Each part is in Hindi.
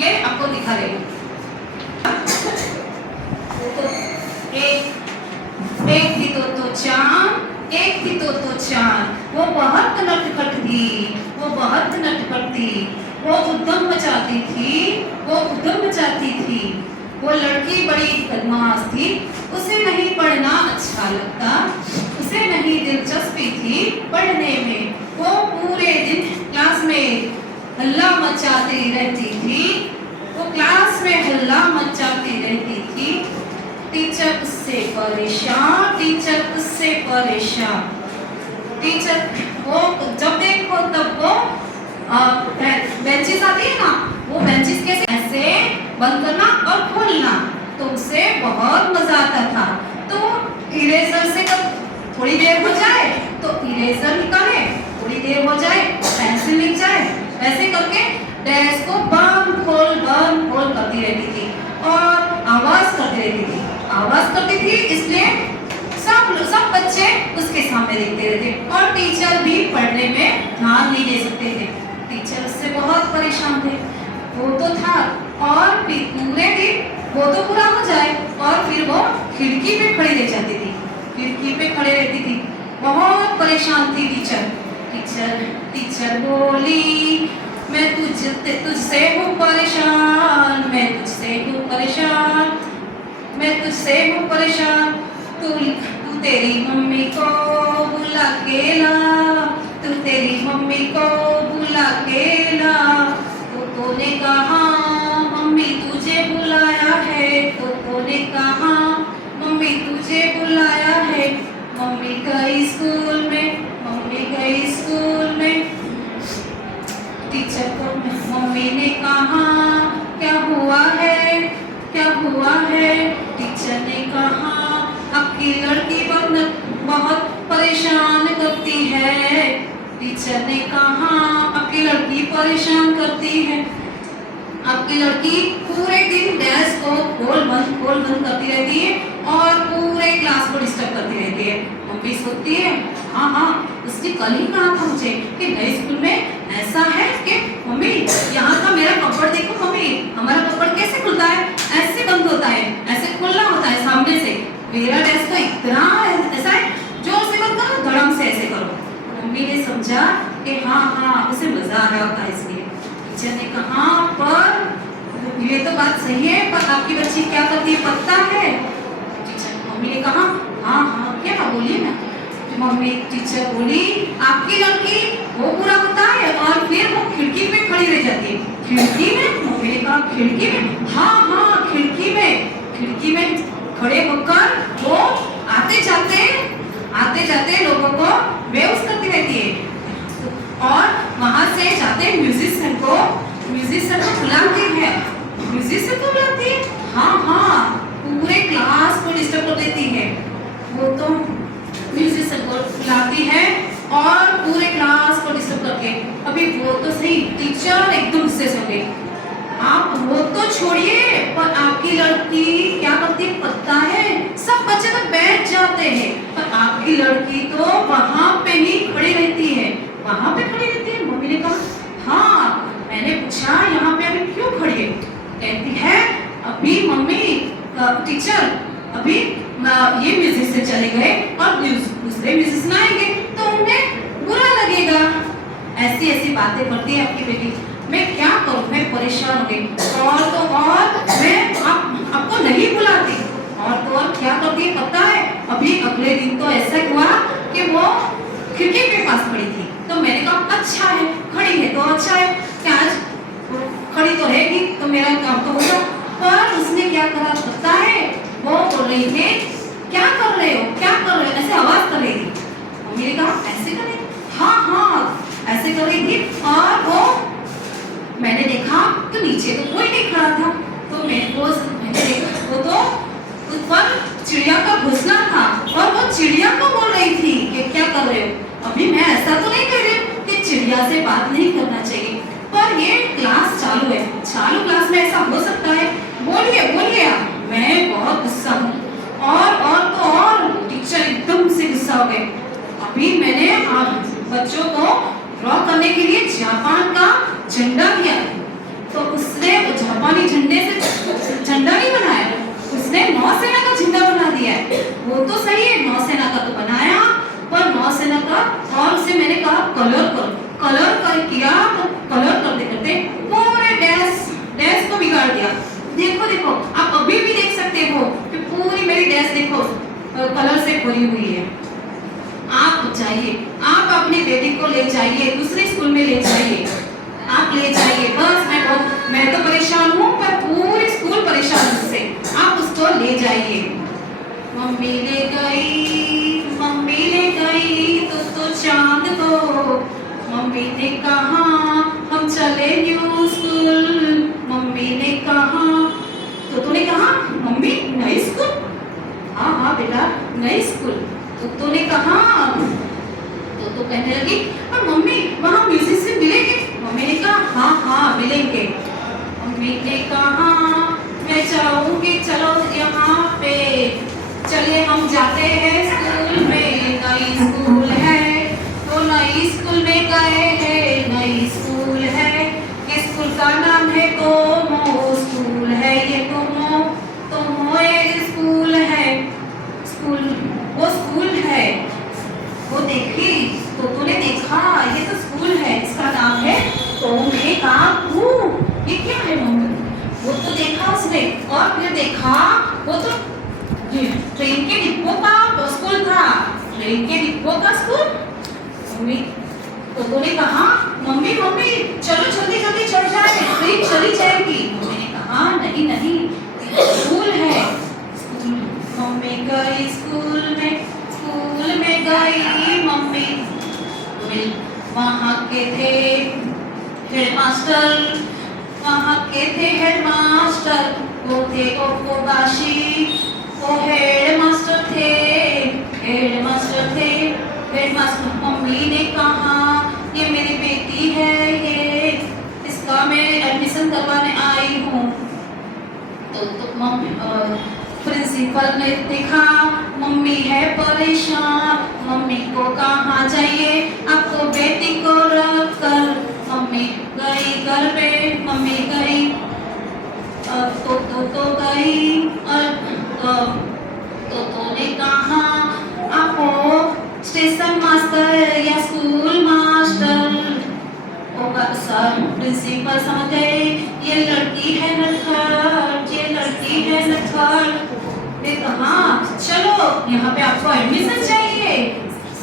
ये आपको दिखा रही हूँ। एक थी तो चांद, एक थी तो चांद, वो बहुत नटखट थी, वो बहुत नटखट थी, वो उद्यम मचाती थी, वो उद्यम मचाती थी। वो लड़की बड़ी बदमाश थी, उसे नहीं पढ़ना अच्छा लगता, उसे नहीं दिलचस्पी थी पढ़ने में। वो पूरे दिन क्लास में हल्ला मचाती रहती थी, वो क्लास में हल्ला मचाती रहती थी। टीचर उससे परेशान, टीचर उससे परेशान। टीचर वो जब देखो तब वो बेंचेस आती है ना, वो बेंचेस कैसे ऐसे बंद करना और खोलना, तो उसे बहुत मजा आता था। तो इरेजर से कब थोड़ी देर हो जाए तो इरेजर निकाले, थोड़ी देर हो जाए पेंसिल लिख जाए, वैसे करके डेस्क को बंद खोल करती रहती थी और आवाज करती रहती थी। आवाज करती थी इसलिए सब बच्चे उसके सामने देखते रहते और टीचर भी पढ़ने में ध्यान नहीं दे सकते थे। टीचर उससे बहुत परेशान थे। वो तो था और पूरे दिन वो तो पूरा हो जाए और फिर वो खिड़की पे खड़ी रह जाती थी, खिड़की पे खड़े रहती थी। बहुत परेशान थी टीचर। टीचर बोली, मैं तुझसे हूँ परेशान, मैं तुझसे हूँ परेशान, मैं तुझसे हूँ परेशान। तू तेरी मम्मी को बुला के ला, तू तेरी मम्मी को बुला के ला। तूने कहा मम्मी तुझे बुलाया है, तूने कहा मम्मी तुझे बुलाया है। मम्मी गई स्कूल में, मम्मी गई स्कूल में। टीचर को मम्मी ने कहा क्या हुआ है, क्या हुआ है। टीचर ने कहा आपकी लड़की बहुत परेशान करती है। टीचर ने कहा आपकी लड़की परेशान करती है, आपकी लड़की पूरे दिन डेस्क को खोल बंद करती रहती है और पूरे क्लास को डिस्टर्ब करती रहती है। मम्मी सोचती है हाँ उसने कल ही कहा था मुझे कि नए स्कूल में ऐसा है कि मम्मी यहाँ का मेरा कपड़ देखो, मम्मी हमारा कपड़ कैसे खुलता है, ऐसे बंद होता है, ऐसे खोलना होता है सामने से। मेरा डेस्क तो इतना ऐसा है, जोर से मत करो, धड़म से ऐसे करो। मम्मी ने समझा कि हाँ उसे मजा आ रहा होता है इसलिए। टीचर ने कहा पर ये तो बात सही है, पर आपकी बच्ची क्या करती है पता है। मम्मी ने कहा हाँ क्या बोलिए ना। मम्मी टीचर बोली आपकी लड़की वो पूरा होता है और फिर वो खिड़की पे खड़ी रह जाती है। खिड़की में? मम्मी ने कहा खिड़की में? हाँ खिड़की में खड़े होकर वो आते जाते लोगों को वेव्स करती रहती है और वहां से जाते म्यूजिशियन को बुलाती है। म्यूजिशियन को बुलाती है? हाँ पूरे क्लास को डिस्टर्ब कर देती है। वो तो म्यूजिशियन को बुलाती है और पूरे क्लास को डिस्टर्ब करके। अभी वो तो सही, टीचर एकदम गुस्से से हो गई। आप वो तो छोड़िए, पर आपकी लड़की क्या करती है पता है? सब बच्चे तो बैठ जाते हैं पर आपकी लड़की तो वहां पे ही खड़ी रहती है, वहां पे खड़ी रहती है। मम्मी ने कहा हाँ, मैंने पूछा यहाँ पे अभी क्यों खड़ी है? कहती है अभी मम्मी टीचर अभी ये म्यूजिशियन चले गए और दूसरे म्यूजिशियन आएंगे तो उन्हें बुरा लगेगा। ऐसी बातें करती है आपकी बेटी। मैं क्या करूं, मैं परेशान हो गई। और तो और मैं आपको नहीं बुलाती। और तो और क्या करती है पता है? अभी अगले दिन तो ऐसा हुआ कि वो खिड़की के पास खड़ी थी तो मैंने कहा अच्छा है, खड़ी है तो अच्छा है, क्या आज खड़ी तो रहेगी तो मेरा काम तो होगा। पर उसने क्या करा पता है? वो बोल रही थी क्या कर रहे हो, ऐसे आवाज कर रही थी। मम्मी ने कहा ऐसे कर रही थी? हाँ ऐसे कर रही थी। और वो मैंने देखा तो नीचे तो कोई नहीं खड़ा था, तो मैंने देखा वो तो ऊपर चिड़िया का घोंसला था और वो चिड़िया को बोल रही थी कि क्या कर रहे हो। अभी मैं ऐसा तो नहीं कह रही कि चिड़िया से बात नहीं करना चाहिए, पर ये क्लास चालू है, चालू क्लास में ऐसा हो सकता है? बोलिए आप। मैं बहुत गुस्सा हूँ। और तो और टीचर एकदम से गुस्सा हो गए। अभी मैंने बच्चों को ड्रॉ करने के लिए जापान का झंडा दिया तो उसने जापानी झंडे से झंडा नहीं बनाया, उसने नौसेना का झंडा बना दिया है। वो तो सही है, नौसेना का तो बनाया, पर नौसेना का, और उसे मैंने कहा कलर करो, कलर कर किया, तो कलर करते करते पूरे डैश को बिगाड़ दिया। देखो देखो, आप अभी भी देख सकते हो कि पूरी मेरी डैश देखो कलर से भरी हुई है। आप जाइए, आप अपनी बेटी को ले जाइए, दूसरे स्कूल में ले जाइए, आप ले जाइए। बस मैं तो परेशान हूँ, पर पूरी स्कूल परेशान है मुझसे। आप उसको ले जाइए। मम्मी ले गई तो चांद को, मम्मी ने कहा हम चले न्यू स्कूल, मम्मी ने कहा, तो तूने कहा मम्मी नई स्कूल, हाँ हाँ बेटा नई स्कूल, तो तूने कहा, तो कहने लगी पर मम्मी वहाँ म्यूजिशियन मिलेंगे, मम्मी ने कहा हाँ हाँ मिलेंगे। मम्मी ने कहा मैं चाहूंगी, चलो यहाँ पे चलिए हम जाते हैं स्कूल में, नई स्कूल है, तो नई स्कूल में गए हैं, नई स्कूल है, स्कूल का नाम है कोमो स्कूल है, ये कोमो एक स्कूल है, स्कूल वो स्कूल है, वो देखी, तो तूने देखा ये तो स्कूल है, इसका नाम है कोमे का कू, ये क्या है मम्मी, वो तो देखा उसने, और फिर देखा वो तो ट्रेन के डिब्बों का स्कूल था, ट्रेन के डिब्बों का स्कूल। मम्मी, तो तूने कहा मम्मी चलो जल्दी जल्दी चढ़ जाए, ट्रेन चली जाएगी। मम्मी ने कहा नहीं नहीं स्कूल है, स्कूल। मम्मी गई स्कूल में गई मम्मी, वहाँ के थे हेडमास्टर, वहाँ के थे हेडमास्टर, वो थे ओकोबाशी, वो हेडमास्टर थे, हेडमास्टर। मम्मी ने कहा ये मेरी बेटी है, ये इसका मैं एडमिशन करवाने आई हूँ। तो मम्मी प्रिंसिपल ने देखा मम्मी है परेशान, मम्मी को कहाँ जाइए, आपको बेटी को रख कर। मम्मी गई घर पे, मम्मी गई तो गई, तो ने कहा आपको स्टेशन मास्टर या स्कूल मास्टर होगा। सर प्रिंसिपल समझ गए ये लड़की है नटखट, ये लड़की है नटखट। ने कहा चलो यहाँ पे आपको एडमिशन चाहिए।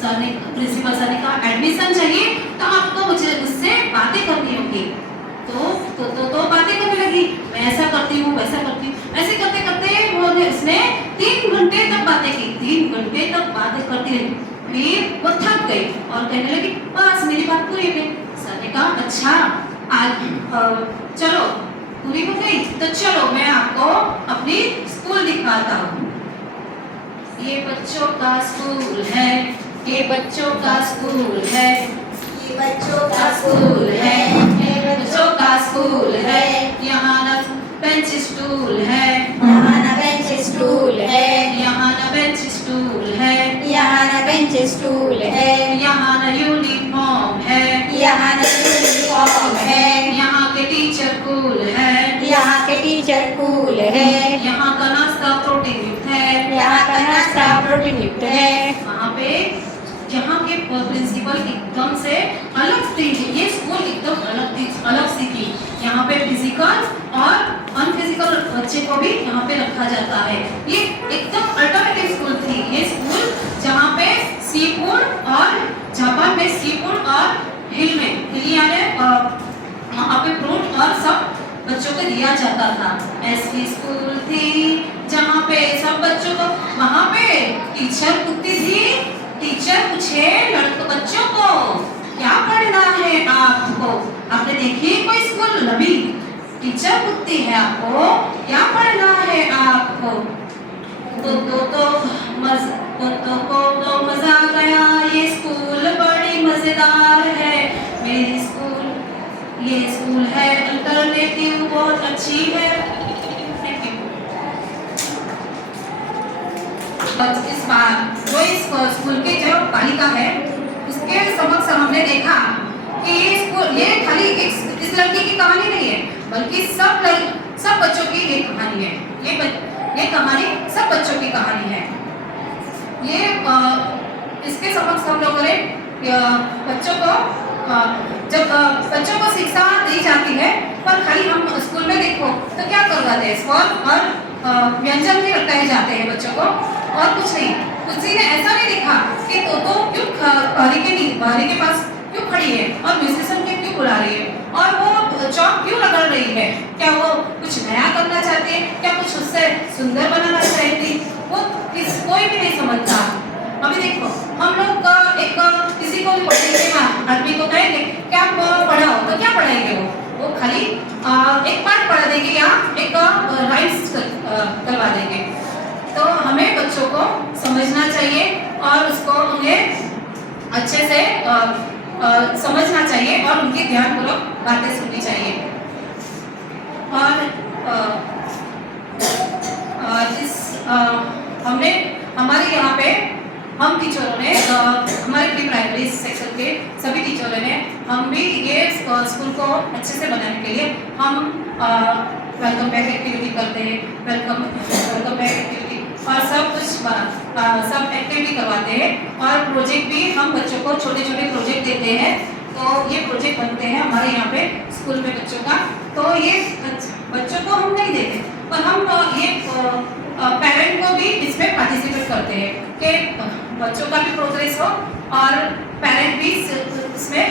सर ने, प्रिंसिपल सर ने कहा एडमिशन चाहिए तो आपको मुझसे बातें करनी होगी। तो बातें करने लगी, मैं ऐसा करती हूँ वैसा करती हूँ, ऐसे करते करते उसने 3 घंटे तक बातें की, 3 घंटे तक बातें करती रही। फिर वो थक गई और कहने लगी बस मेरी बात पूरी हो गई। सर ने कहा अच्छा आज चलो पूरी हो गई तो चलो मैं आपको अपनी स्कूल दिखाता हूँ। ये बच्चों का स्कूल है, ये बच्चों का स्कूल है, ये बच्चों का स्कूल है, ये बच्चों का स्कूल है। यहाँ ना बेंच स्टूल है, यहाँ ना बेंच स्टूल है, यहाँ ना बेंच स्टूल है, यहाँ ना बेंच स्टूल है, यहाँ ना यूनिफॉर्म है, यहाँ ना यूनिफॉर्म है, यहाँ के टीचर कूल है, यहाँ के टीचर कूल है, यहाँ का नाश्ता प्रोटीन युक्त है, यहाँ का नाश्ता प्रोटीन युक्त है। वहाँ पे यहाँ के प्रिंसिपल एकदम से अलग थी, ये स्कूल एकदम अलग सी थी। यहाँ पे फिजिकल और अनफिजिकल बच्चे को भी यहाँ पे रखा जाता है। ये एकदम अल्टरनेटिव स्कूल थी। ये स्कूल जहाँ पे सी फूड और जापान में सी फूड और हिल यानी वहाँ पे फ्रूट और सब बच्चों को दिया जाता था। ऐसी स्कूल थी जहाँ पे सब बच्चों को, वहाँ पे टीचर पूछती थी, टीचर पूछे बच्चों को क्या पढ़ना है आपको। आपने देखी कोई स्कूल अभी टीचर पूछती है आपको क्या पढ़ना है आपको। तो मजा आ गया, ये स्कूल बड़ी मजेदार है। मेरी स्कूल ये स्कूल है अल्टरनेटिव, बहुत अच्छी है। Thank you. इस बार जो इस स्कूल की जो बालिका है उसके समक्ष हमने देखा कि ये स्कूल ये खाली इस लड़की की कहानी नहीं है, बल्कि सब सब बच्चों की ये कहानी है। ये कहानी सब बच्चों की कहानी है। ये इसके समक्ष हम लोगों ने बच्चों को जब बच्चों को शिक्षा दी जाती है, पर खाली हम स्कूल में देखो तो क्या करवाते हैं, स्वर और व्यंजन भी रटाए जाते हैं बच्चों को, और कुछ नहीं। किसी ने ऐसा नहीं देखा कि तो क्यों बारी के पास क्यों खड़ी है और म्यूजिशियन के क्यों बुला रही है, और वो चौक क्यों रगड़ रही है, क्या वो कुछ नया करना चाहती है, क्या कुछ उससे सुंदर बनाना चाहती, वो कोई भी नहीं समझता। अभी देखो हम लोग किसी को भी पढ़ेंगे ना, आदमी को कहेंगे क्या पढ़ाओ, तो क्या पढ़ाएंगे, वो खाली एक पाठ पढ़ा देंगे या एक राइम्स करवा देंगे। तो हमें बच्चों को समझना चाहिए और उसको उन्हें अच्छे से समझना चाहिए और उनकी ध्यानपूर्वक बातें सुननी चाहिए। और हमने हमारे यहाँ पे हम टीचरों ने हमारे प्री प्राइमरी सेक्शन के सभी टीचरों ने हम भी ये स्कूल को अच्छे से बनाने के लिए हम वेलकम बैक एक्टिविटी करते हैं, वेलकम बैक एक्टिविटी और सब कुछ सब एक्टिविटी करवाते हैं, और प्रोजेक्ट भी हम बच्चों को छोटे छोटे प्रोजेक्ट देते हैं। तो ये प्रोजेक्ट बनते हैं हमारे यहाँ पे स्कूल में बच्चों का। तो ये बच्चों को हम नहीं देते, पर हम ये पेरेंट को भी इसमें पार्टिसिपेट करते हैं कि बच्चों का भी प्रोग्रेस हो और पेरेंट भी इसमें